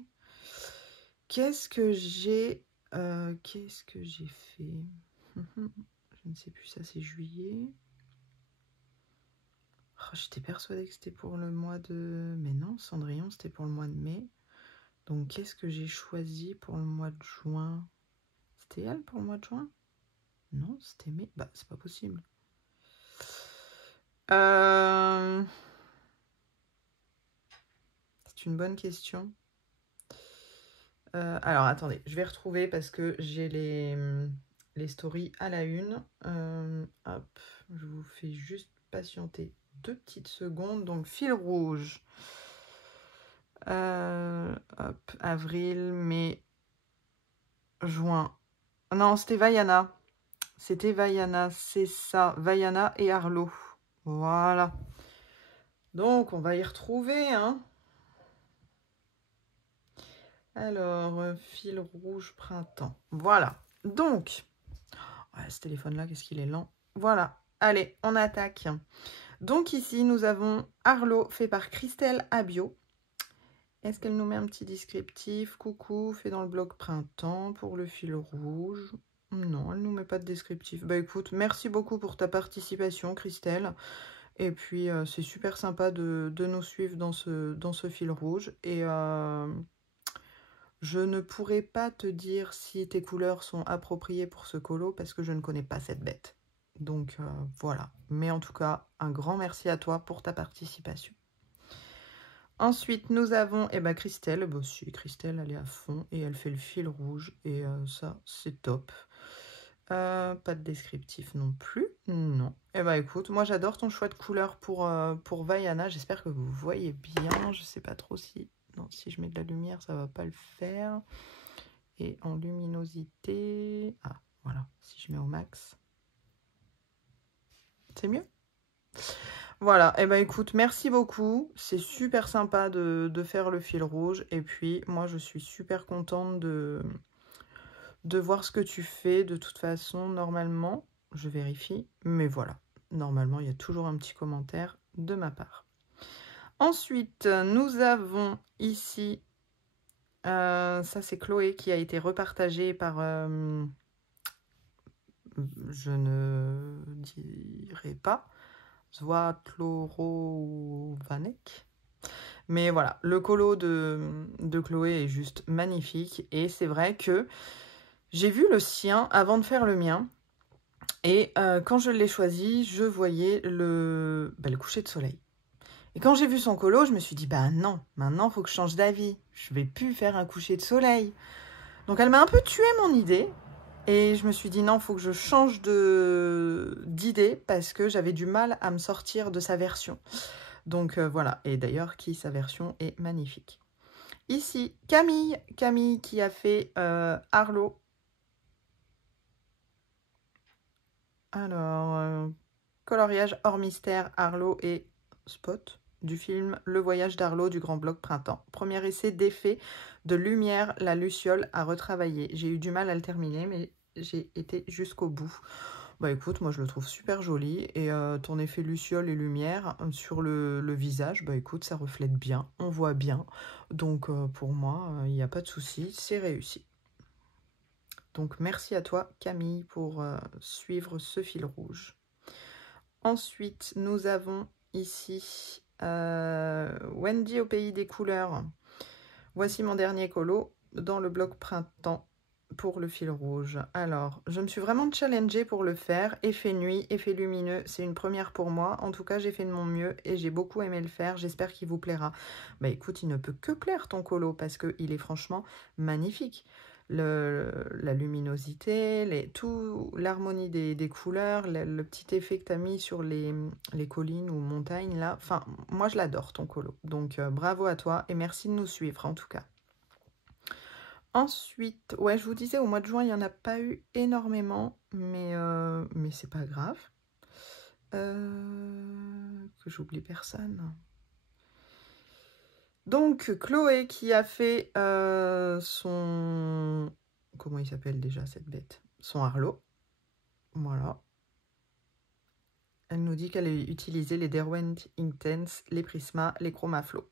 Qu'est-ce que j'ai fait? Je ne sais plus, ça c'est juillet. Oh, j'étais persuadée que c'était pour le mois de... Mais non, Cendrillon, c'était pour le mois de mai. Donc, qu'est-ce que j'ai choisi pour le mois de juin? C'était elle pour le mois de juin? Non, c'était mai. Bah, c'est pas possible. C'est une bonne question. Alors, attendez, je vais retrouver parce que j'ai les stories à la une. Hop, je vous fais juste patienter 2 petites secondes. Donc, fil rouge. Hop, avril, mai, juin. Non, c'était Vaiana. C'était Vaiana, c'est ça. Vaiana et Arlo. Voilà. Donc, on va y retrouver, hein. Alors, fil rouge printemps. Voilà. Donc, ouais, ce téléphone-là, qu'est-ce qu'il est lent. Voilà. Allez, on attaque. Donc ici, nous avons Arlo fait par Christelle Abio. Est-ce qu'elle nous met un petit descriptif? Coucou, fait dans le bloc printemps pour le fil rouge. Non, elle nous met pas de descriptif. Bah écoute, merci beaucoup pour ta participation, Christelle. Et puis, c'est super sympa de nous suivre dans ce fil rouge. Et je ne pourrais pas te dire si tes couleurs sont appropriées pour ce colo parce que je ne connais pas cette bête. Donc, voilà. Mais en tout cas, un grand merci à toi pour ta participation. Ensuite, nous avons Christelle. Bon, si, Christelle, elle est à fond et elle fait le fil rouge. Et ça, c'est top. Pas de descriptif non plus. Non. Écoute, moi, j'adore ton choix de couleur pour Vaiana. J'espère que vous voyez bien. Je sais pas trop si... Non, si je mets de la lumière, ça va pas le faire. Et en luminosité... Ah, voilà. Si je mets au max... C'est mieux? Voilà, écoute, merci beaucoup. C'est super sympa de faire le fil rouge. Et puis, moi, je suis super contente de voir ce que tu fais. De toute façon, normalement, je vérifie. Mais voilà, normalement, il y a toujours un petit commentaire de ma part. Ensuite, nous avons ici... ça, c'est Chloé qui a été repartagée par je ne dirai pas. Zwatlorovanek. Mais voilà, le colo de Chloé est juste magnifique. Et c'est vrai que j'ai vu le sien avant de faire le mien. Et quand je l'ai choisi, je voyais le coucher de soleil. Et quand j'ai vu son colo, je me suis dit, bah non, maintenant il faut que je change d'avis. Je vais plus faire un coucher de soleil. Donc elle m'a un peu tué mon idée. Et je me suis dit, non, il faut que je change d'idée parce que j'avais du mal à me sortir de sa version. Donc voilà, et d'ailleurs, sa version est magnifique. Ici, Camille qui a fait Arlo. Alors, coloriage hors mystère, Arlo et Spot du film Le voyage d'Arlo du Grand Bloc Printemps. Premier essai d'effet de lumière, la luciole à retravailler. J'ai eu du mal à le terminer, mais j'ai été jusqu'au bout. Bah écoute, moi je le trouve super joli. Et ton effet luciole et lumière sur le visage, bah écoute, ça reflète bien, on voit bien. Donc pour moi, il n'y a pas de souci, c'est réussi. Donc merci à toi Camille pour suivre ce fil rouge. Ensuite, nous avons ici Wendy au pays des couleurs. Voici mon dernier colo dans le bloc printemps pour le fil rouge. Alors, je me suis vraiment challengée pour le faire. Effet nuit, effet lumineux, c'est une première pour moi. En tout cas, j'ai fait de mon mieux et j'ai beaucoup aimé le faire. J'espère qu'il vous plaira. Bah écoute, il ne peut que plaire ton colo parce qu'il est franchement magnifique. La luminosité, l'harmonie des couleurs, le petit effet que tu as mis sur les collines ou montagnes, là. Enfin, moi, je l'adore, ton colo. Donc, bravo à toi et merci de nous suivre, en tout cas. Ensuite, ouais, je vous disais, au mois de juin, il n'y en a pas eu énormément, mais c'est pas grave. Que j'oublie personne. Donc, Chloé qui a fait son... Comment il s'appelle déjà, cette bête? Son Arlo. Voilà. Elle nous dit qu'elle a utilisé les Derwent Intense, les Prisma, les Chromaflow.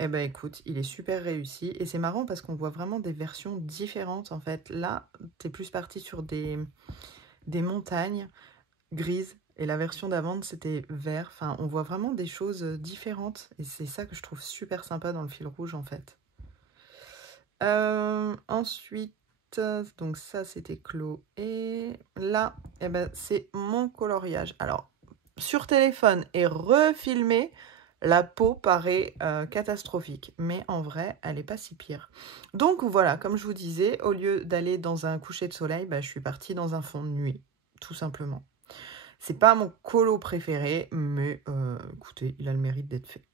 Eh ben écoute, il est super réussi. Et c'est marrant parce qu'on voit vraiment des versions différentes en fait. Là, t'es plus parti sur des montagnes grises. Et la version d'avant, c'était vert. Enfin, on voit vraiment des choses différentes. Et c'est ça que je trouve super sympa dans le fil rouge en fait. Ensuite, donc ça c'était Chloé. Là, eh ben, c'est mon coloriage. Alors, sur téléphone et refilmé, la peau paraît catastrophique. Mais en vrai, elle n'est pas si pire. Donc voilà, comme je vous disais, au lieu d'aller dans un coucher de soleil, bah, je suis partie dans un fond de nuit, tout simplement. C'est pas mon colo préféré, mais écoutez, il a le mérite d'être fait.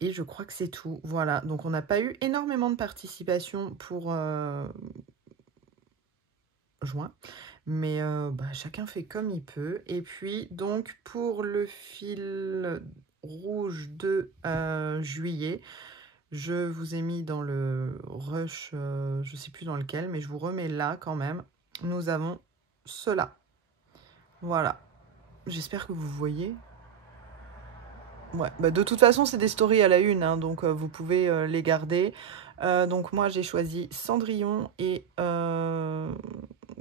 Et je crois que c'est tout. Voilà, donc on n'a pas eu énormément de participation pour juin. Mais bah, chacun fait comme il peut. Et puis, donc, pour le fil rouge de juillet, je vous ai mis dans le rush, je ne sais plus dans lequel, mais je vous remets là quand même. Nous avons cela. Voilà. J'espère que vous voyez. Ouais, bah de toute façon, c'est des stories à la une, hein, donc vous pouvez les garder. Donc moi, j'ai choisi Cendrillon et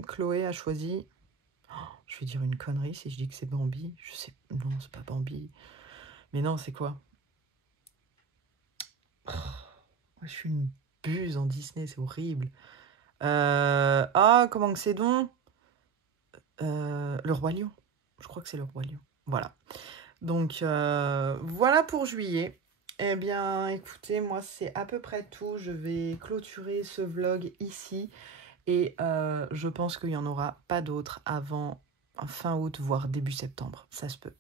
Chloé a choisi... Oh, je vais dire une connerie si je dis que c'est Bambi. Je sais... Non, c'est pas Bambi. Mais non, c'est quoi? Oh, je suis une buse en Disney, c'est horrible. Ah, comment que c'est donc? Le Roi Lion. Je crois que c'est le Roi Lion. Voilà. Donc, voilà pour juillet. Eh bien, écoutez, moi, c'est à peu près tout. Je vais clôturer ce vlog ici. Et je pense qu'il n'y en aura pas d'autres avant fin août, voire début septembre. Ça se peut.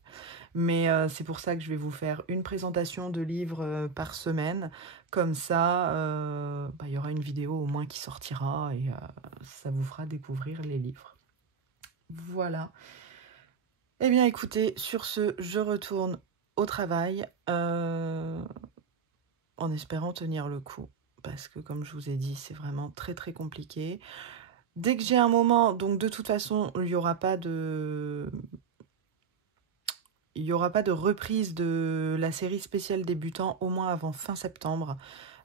Mais c'est pour ça que je vais vous faire une présentation de livres par semaine. Comme ça, bah, y aura une vidéo au moins qui sortira et ça vous fera découvrir les livres. Voilà. Eh bien, écoutez, sur ce, je retourne au travail en espérant tenir le coup. Parce que, comme je vous ai dit, c'est vraiment très, très compliqué. Dès que j'ai un moment, donc de toute façon, il n'y aura pas de... Il n'y aura pas de reprise de la série spéciale débutant, au moins avant fin septembre.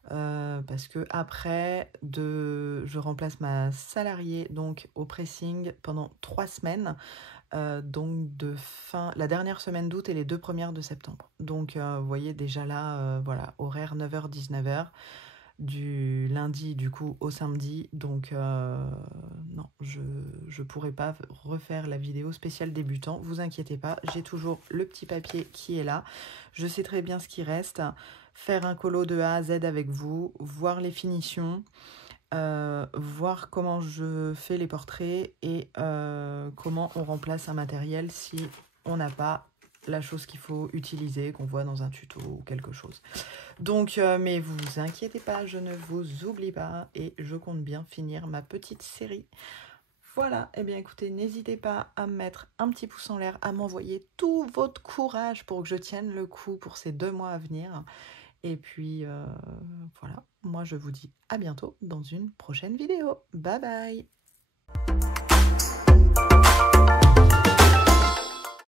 parce que après, je remplace ma salariée donc au pressing pendant 3 semaines, donc la dernière semaine d'août et les 2 premières de septembre. Donc vous voyez déjà là, voilà, horaire 9h-19h, du lundi du coup au samedi. Donc non, je pourrais pas refaire la vidéo spéciale débutant, vous inquiétez pas, j'ai toujours le petit papier qui est là, je sais très bien ce qui reste, faire un colo de A à Z avec vous, voir les finitions, voir comment je fais les portraits et comment on remplace un matériel si on n'a pas la chose qu'il faut utiliser, qu'on voit dans un tuto ou quelque chose. Donc, mais vous inquiétez pas, je ne vous oublie pas et je compte bien finir ma petite série. Voilà, et bien écoutez, n'hésitez pas à me mettre un petit pouce en l'air, à m'envoyer tout votre courage pour que je tienne le coup pour ces 2 mois à venir. Et puis, voilà, moi je vous dis à bientôt dans une prochaine vidéo. Bye bye!